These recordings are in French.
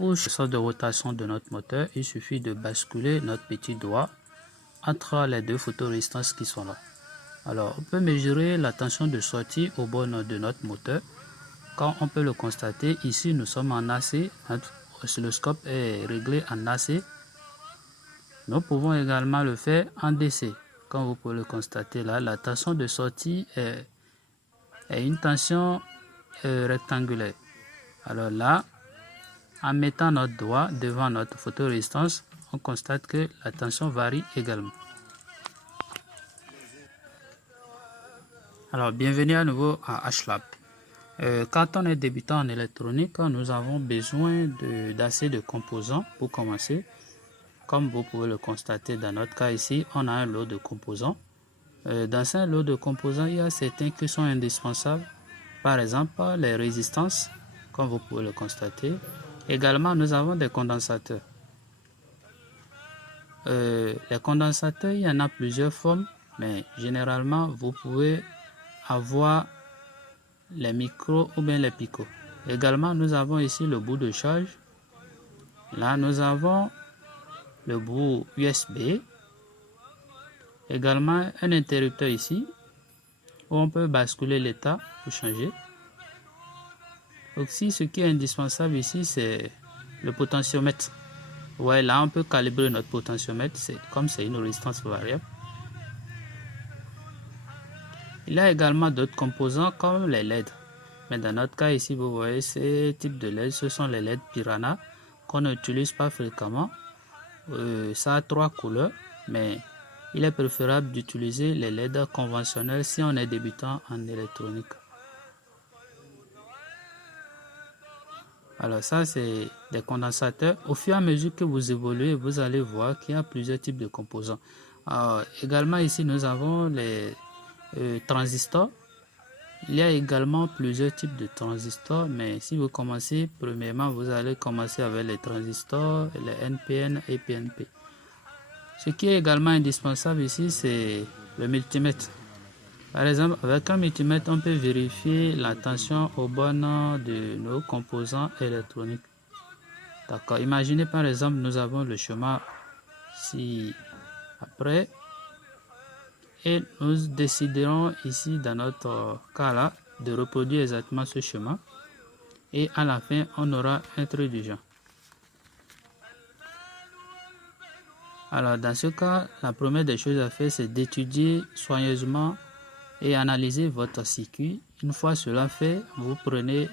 Pour chaque sorte de rotation de notre moteur, il suffit de basculer notre petit doigt entre les deux photorésistances qui sont là. Alors, on peut mesurer la tension de sortie aux bornes de notre moteur. Quand on peut le constater, ici nous sommes en AC, notre oscilloscope est réglé en AC. Nous pouvons également le faire en DC. Comme vous pouvez le constater là, la tension de sortie est une tension rectangulaire. Alors là, en mettant notre doigt devant notre photorésistance, on constate que la tension varie également. Alors, bienvenue à nouveau à HLab. Quand on est débutant en électronique, nous avons besoin d'assez de composants pour commencer. Comme vous pouvez le constater dans notre cas ici, on a un lot de composants. Dans ce lot de composants, il y a certains qui sont indispensables. Par exemple, les résistances, comme vous pouvez le constater. Également, nous avons des condensateurs. Les condensateurs, il y en a plusieurs formes, mais généralement, vous pouvez avoir les micros ou bien les picots. Également, nous avons ici le bout de charge. Là, nous avons le bout USB. Également, un interrupteur ici, où on peut basculer l'état pour changer. Aussi, ce qui est indispensable ici, c'est le potentiomètre. Ouais, là, on peut calibrer notre potentiomètre, comme c'est une résistance variable. Il y a également d'autres composants comme les LED. Mais dans notre cas ici, vous voyez, ces types de LED, ce sont les LED Piranha qu'on n'utilise pas fréquemment. Ça a 3 couleurs, mais il est préférable d'utiliser les LED conventionnels si on est débutant en électronique. Alors ça, c'est des condensateurs. Au fur et à mesure que vous évoluez, vous allez voir qu'il y a plusieurs types de composants. Alors, également ici, nous avons les transistors. Il y a également plusieurs types de transistors, mais si vous commencez, premièrement, vous allez commencer avec les transistors, les NPN et PNP. Ce qui est également indispensable ici, c'est le multimètre. Par exemple, avec un multimètre, on peut vérifier la tension aux bornes de nos composants électroniques. D'accord. Imaginez par exemple, nous avons le schéma ci après. Et nous déciderons ici, dans notre cas là, de reproduire exactement ce schéma. Et à la fin, on aura un truc du genre. Alors, dans ce cas, la première des choses à faire, c'est d'étudier soigneusement et analyser votre circuit. Une fois cela fait, vous prenez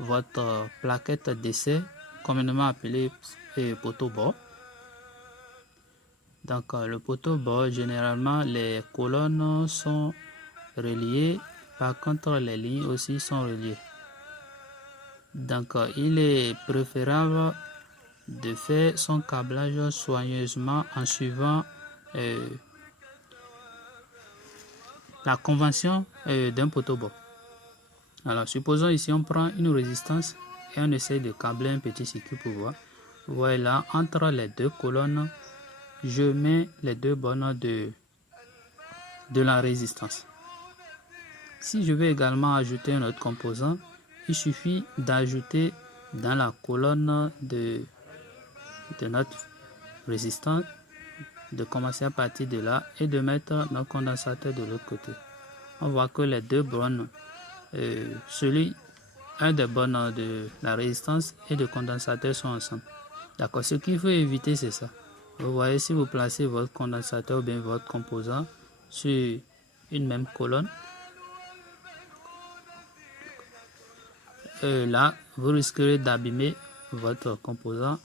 votre plaquette d'essai, communément appelée poteau bord. Donc le poteau bord, généralement les colonnes sont reliées, par contre les lignes aussi sont reliées. Donc il est préférable de faire son câblage soigneusement en suivant la convention d'un poteau bord. Alors supposons ici on prend une résistance et on essaie de câbler un petit circuit pour voir. Voilà, entre les deux colonnes, je mets les deux bornes de la résistance. Si je veux également ajouter un autre composant, il suffit d'ajouter dans la colonne de notre résistance, de commencer à partir de là et de mettre nos condensateurs de l'autre côté. On voit que les deux bornes, un des bornes de la résistance et de condensateur sont ensemble. D'accord, ce qu'il faut éviter, c'est ça. Vous voyez, si vous placez votre condensateur ou bien votre composant sur une même colonne, là, vous risquerez d'abîmer votre composant,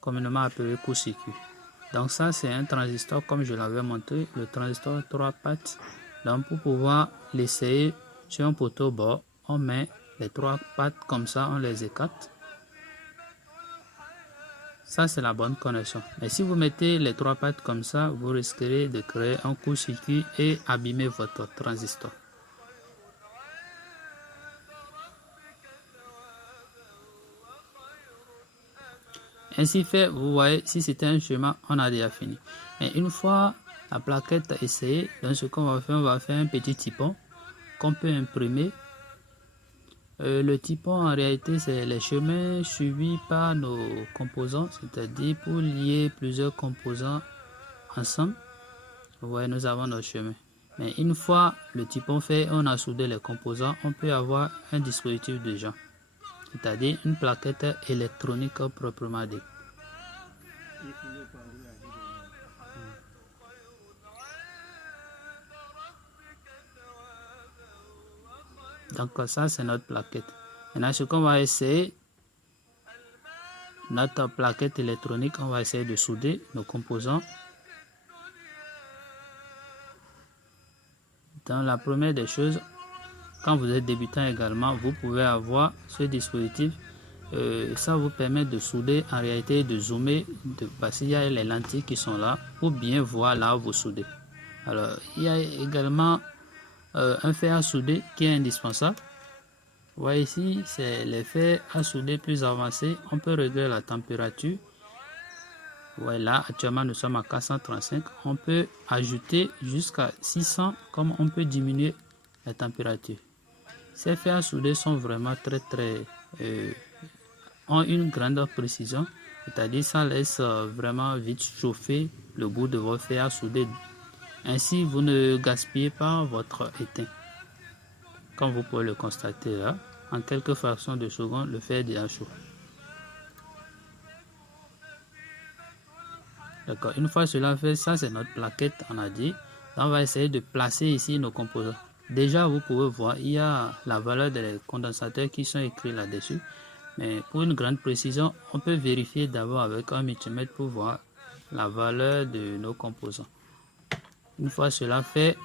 communément appelé court-circuit. Donc ça, c'est un transistor, comme je l'avais montré, le transistor 3 pattes. Donc pour pouvoir l'essayer sur un poteau bord, on met les 3 pattes comme ça, on les écarte. Ça, c'est la bonne connexion. Mais si vous mettez les 3 pattes comme ça, vous risquerez de créer un court-circuit et abîmer votre transistor. Ainsi fait, vous voyez, si c'était un schéma, on a déjà fini. Mais une fois la plaquette essayée, donc ce qu'on va faire, on va faire un petit typon qu'on peut imprimer Le typon, en réalité, c'est les chemins suivis par nos composants, c'est-à-dire pour lier plusieurs composants ensemble. Vous voyez, nous avons nos chemins. Mais une fois le typon fait, on a soudé les composants, on peut avoir un dispositif de genre, c'est-à-dire une plaquette électronique proprement dit. Donc ça, c'est notre plaquette. Maintenant, ce qu'on va essayer, notre plaquette électronique, on va essayer de souder nos composants. Dans la première des choses, quand vous êtes débutant également, vous pouvez avoir ce dispositif. Ça vous permet de souder, en réalité de zoomer, parce qu'il y a les lentilles qui sont là pour bien voir là où vous soudez. Alors, il y a également un fer à souder qui est indispensable. Vous voyez ici, c'est les fers à souder plus avancés. On peut régler la température. Voilà, actuellement nous sommes à 435. On peut ajouter jusqu'à 600 comme on peut diminuer la température. Ces fers à souder sont vraiment ont une grande précision, c'est-à-dire ça laisse vraiment vite chauffer le bout de votre fer à souder. Ainsi, vous ne gaspillez pas votre étain. Comme vous pouvez le constater là, en quelques fractions de secondes, le fer est déjà chaud. D'accord, une fois cela fait, ça c'est notre plaquette, on a dit. Là, on va essayer de placer ici nos composants. Déjà, vous pouvez voir, il y a la valeur des condensateurs qui sont écrits là-dessus. Mais pour une grande précision, on peut vérifier d'abord avec un multimètre pour voir la valeur de nos composants. Une fois cela fait,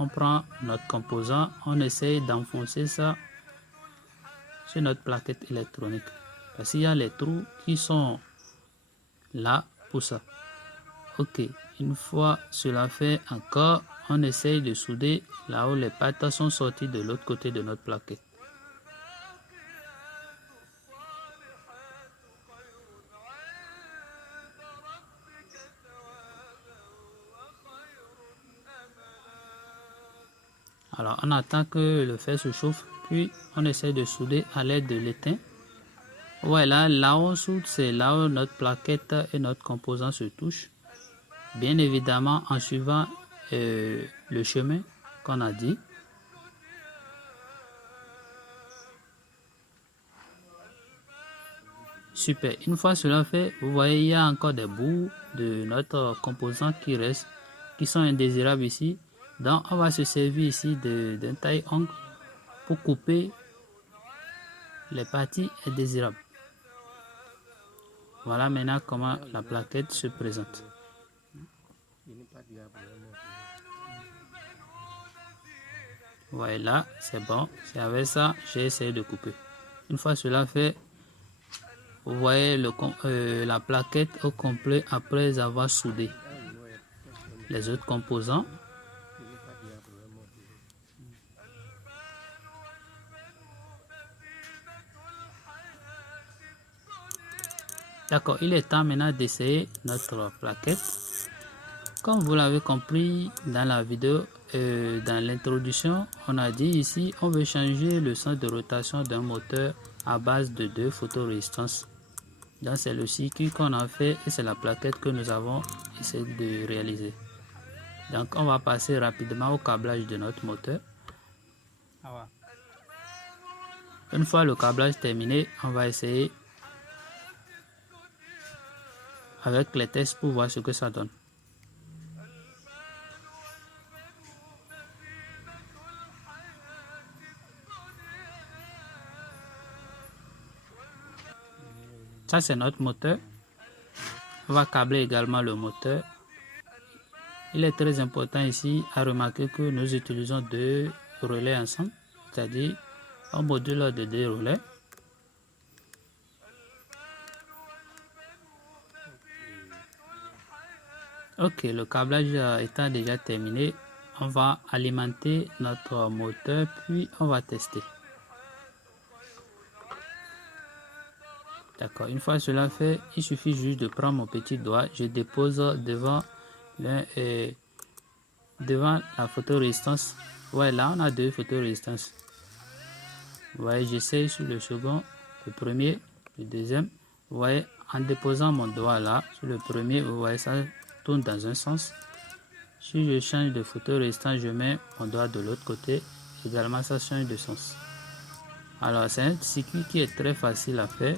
on prend notre composant, on essaye d'enfoncer ça sur notre plaquette électronique. Parce qu'il y a les trous qui sont là pour ça. Ok, une fois cela fait encore, on essaye de souder là où les pattes sont sorties de l'autre côté de notre plaquette. Alors on attend que le fer se chauffe, puis on essaie de souder à l'aide de l'étain. Voilà, là où on soude, c'est là où notre plaquette et notre composant se touchent. Bien évidemment en suivant le chemin qu'on a dit. Super, une fois cela fait, vous voyez il y a encore des bouts de notre composant qui restent, qui sont indésirables ici. Donc on va se servir ici d'un taille-ongle pour couper les parties indésirables. Voilà maintenant comment la plaquette se présente. Voilà, c'est bon. C'est avec ça, j'ai essayé de couper. Une fois cela fait, vous voyez la plaquette au complet après avoir soudé les autres composants. D'accord, il est temps maintenant d'essayer notre plaquette. Comme vous l'avez compris dans la vidéo, dans l'introduction, on a dit ici, on veut changer le sens de rotation d'un moteur à base de 2 photorésistances. Donc c'est le circuit qu'on a fait et c'est la plaquette que nous avons essayé de réaliser. Donc on va passer rapidement au câblage de notre moteur. Une fois le câblage terminé, on va essayer avec les tests pour voir ce que ça donne. Ça c'est notre moteur. On va câbler également le moteur. Il est très important ici à remarquer que nous utilisons 2 relais ensemble, c'est-à-dire un module de 2 relais. Ok, le câblage étant déjà terminé, on va alimenter notre moteur puis on va tester. D'accord, une fois cela fait, il suffit juste de prendre mon petit doigt, je dépose devant L'un est devant la photorésistance. Ouais, là on a deux photorésistances. Vous voyez, j'essaye sur le second, le premier, le deuxième. Vous voyez, en déposant mon doigt là sur le premier, vous voyez, ça tourne dans un sens. Si je change de photorésistance, je mets mon doigt de l'autre côté. Également, ça change de sens. Alors, c'est un circuit qui est très facile à faire.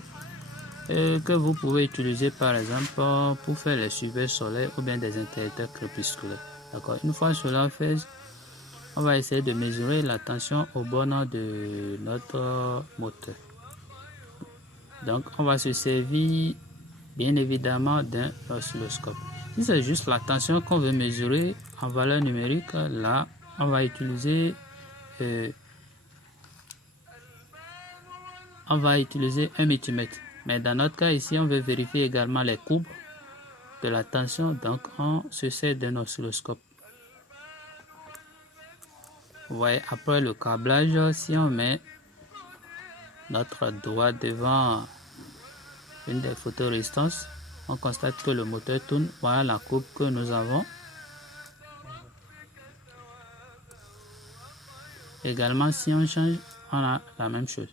Que vous pouvez utiliser par exemple pour faire les suiveurs solaires ou bien des interrupteurs crépusculaires. D'accord. Une fois cela fait, on va essayer de mesurer la tension au borne de notre moteur. Donc, on va se servir bien évidemment d'un oscilloscope. Si c'est juste la tension qu'on veut mesurer en valeur numérique, là, on va utiliser un multimètre. Mais dans notre cas ici, on veut vérifier également les courbes de la tension, donc on se sert d'un oscilloscope. Vous voyez, après le câblage, si on met notre doigt devant une des photorésistances, on constate que le moteur tourne. Voilà la courbe que nous avons. Également, si on change, on a la même chose.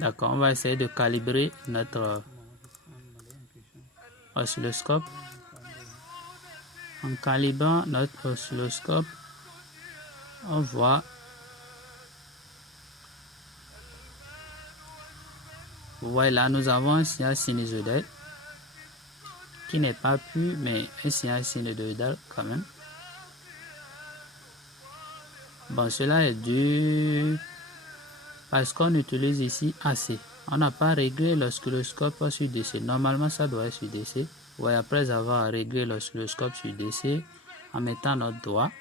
D'accord, on va essayer de calibrer notre oscilloscope. En calibrant notre oscilloscope, on voit, vous voyez là, nous avons un signal sinusoïdal qui n'est pas pur, mais un signal sinusoïdal quand même. Bon, cela est dû parce qu'on utilise ici AC. On n'a pas réglé l'oscilloscope sur DC. Normalement, ça doit être sur DC. Ouais, après avoir réglé l'oscilloscope sur DC, en mettant notre doigt,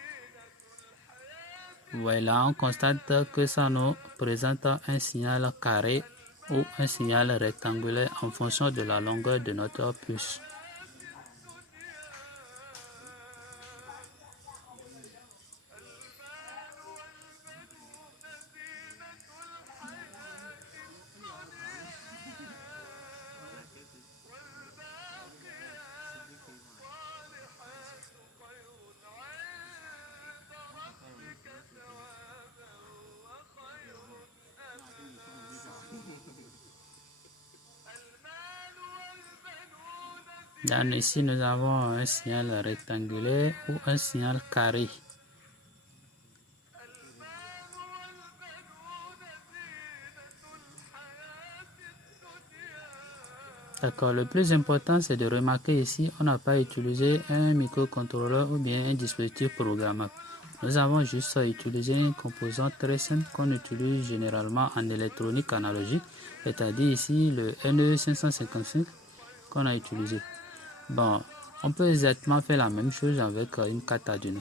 voilà, on constate que ça nous présente un signal carré ou un signal rectangulaire en fonction de la longueur de notre puce. Donc ici, nous avons un signal rectangulaire ou un signal carré. D'accord, le plus important c'est de remarquer ici, on n'a pas utilisé un microcontrôleur ou bien un dispositif programmable. Nous avons juste utilisé un composant très simple qu'on utilise généralement en électronique analogique, c'est-à-dire ici le NE555 qu'on a utilisé. Bon, on peut exactement faire la même chose avec une carte Arduino.